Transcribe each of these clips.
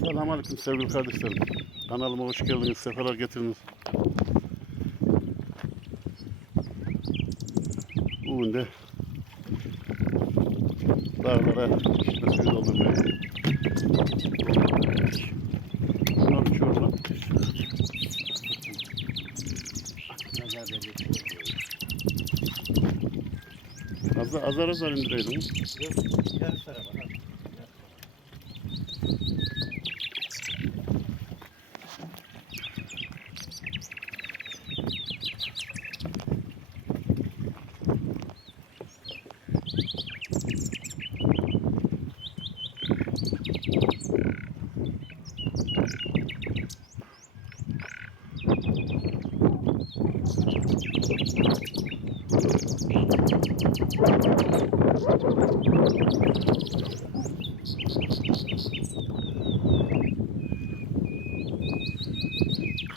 Selamünaleyküm sevgili kardeşlerim. Kanalıma hoş geldiniz, sefalar getirdiniz. De dağlara işte suyu doldurmaya. Şuna bir çor lan. Azar azar, azar indireydin. Yarış tarafa. Hadi.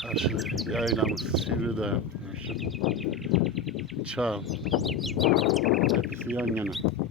Karşı yaylamız, sivri de çağ, hepsi yan yana.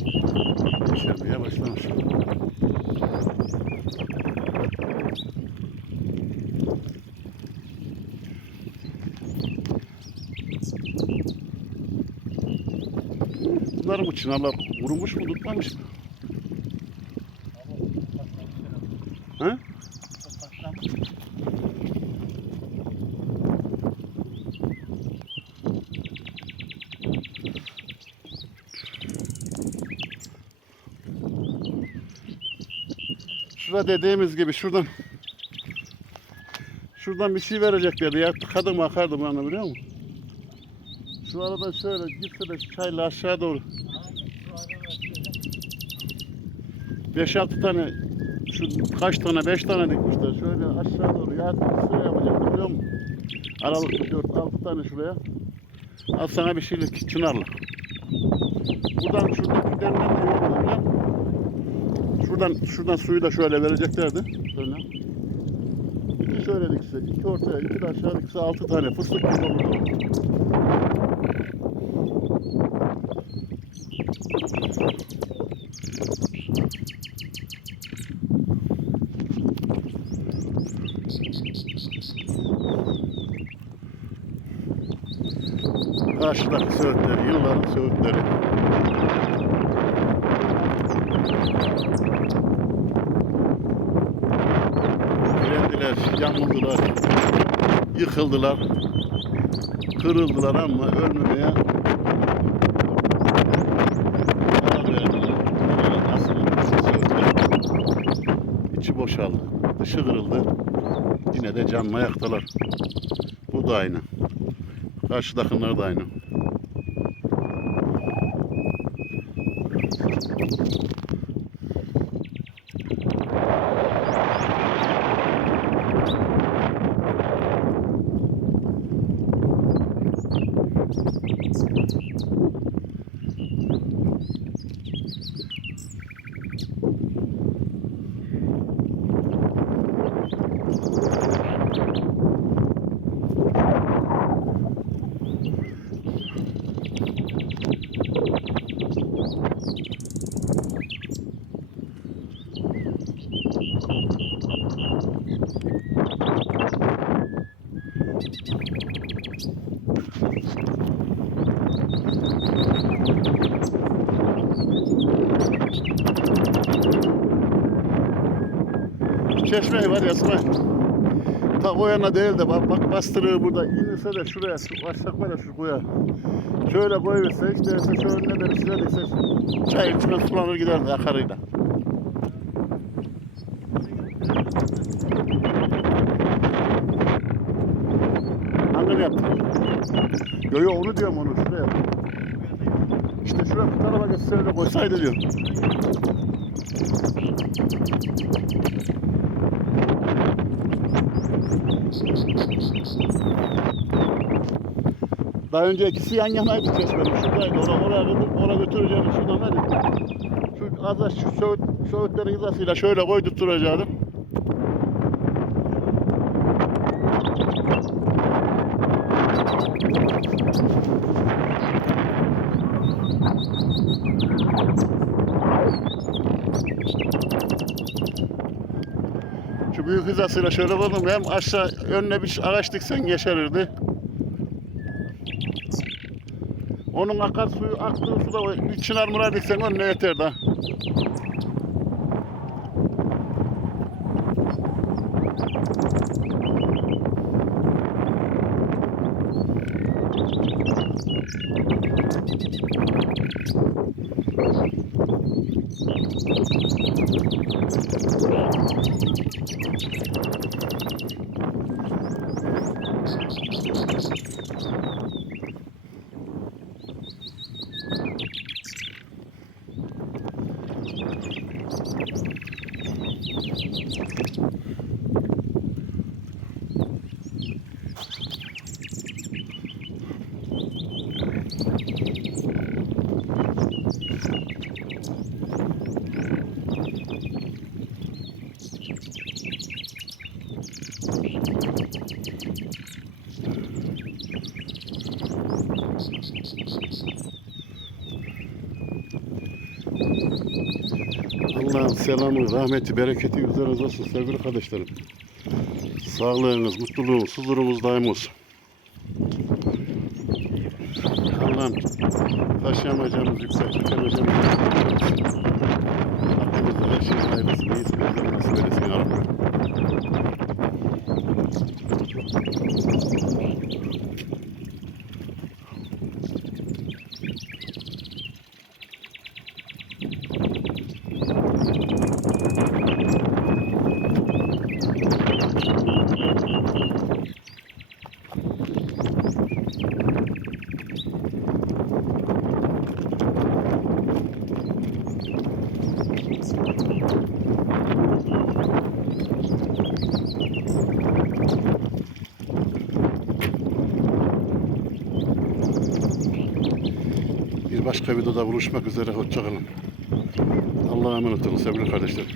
Bunların bu çınarlar vurmuş mu tutmamış mı? He? Şurada dediğimiz gibi şuradan şuradan bir şey vereceklerdi ya kadın bakardı bana biliyor musun? Şu arada şöyle gitse de şu çayla aşağı doğru 5-6 tane şu kaç tane 5 tane dikmişler şöyle aşağı doğru ya sıra yapacaktı biliyor musun? Aralıklı 4-6 tane şuraya al sana bir şeylik çınarla. Buradan şuradaki derinden de yok olacak. Şuradan şuradan suyu da şöyle vereceklerdi. Şöyle. İki şöyle dikse, iki ortaya, iki de aşağı dikse altı tane fıstık gibi olurdu. Karşıdaki söğütleri, yılların söğütleri. Direndiler, yamuldular, yıkıldılar, kırıldılar ama ölmemeye boşaldı, dışı kırıldı. Yine de canlı ayaktalar. Bu da aynı. Karşıdakiler de aynı. Çeşme var yasma. Ta o yana değil de bak, bak bastırığı burada inirse de şuraya şu başsak var ya şu koya. Şöyle koyverse hiç değilse şu önüne de size dikse çay içine sulanır giderdi akarıyla. Hangini yaptın? Yo yo onu diyorum onu şuraya. İşte şuraya bu tarafa geçse de koysaydı diyorum. Daha önce ikisi yan yanaydı çeşmenin şuradaydı. Oraya, oraya, götür- oraya götüreceğim şuradan ya. Şu az şu söğüt, söğütlerin hizasıyla şöyle koydurtturacaktım. Şu büyük hizasıyla şöyle koydum. Hem aşağı önüne bir ağaç diksen yeşerirdi. Onun akar suyu aktığı suda o bir çınar murar diksen önüne yeter da. Allah'ın selamı, rahmeti, bereketi üzerinize olsun sevgili kardeşlerim. Sağlığınız, mutluluğunuz, huzurunuz daim olsun. Allah'ım taşıyamayacağımız yüksek, çekemeyeceğimiz Hakkımızda her şeyin hayırlısını, iyisini, nasip eylesin ya Rabbi. Başka videoda buluşmak üzere. Hoşçakalın. Allah'a emanet olun sevgili kardeşlerim.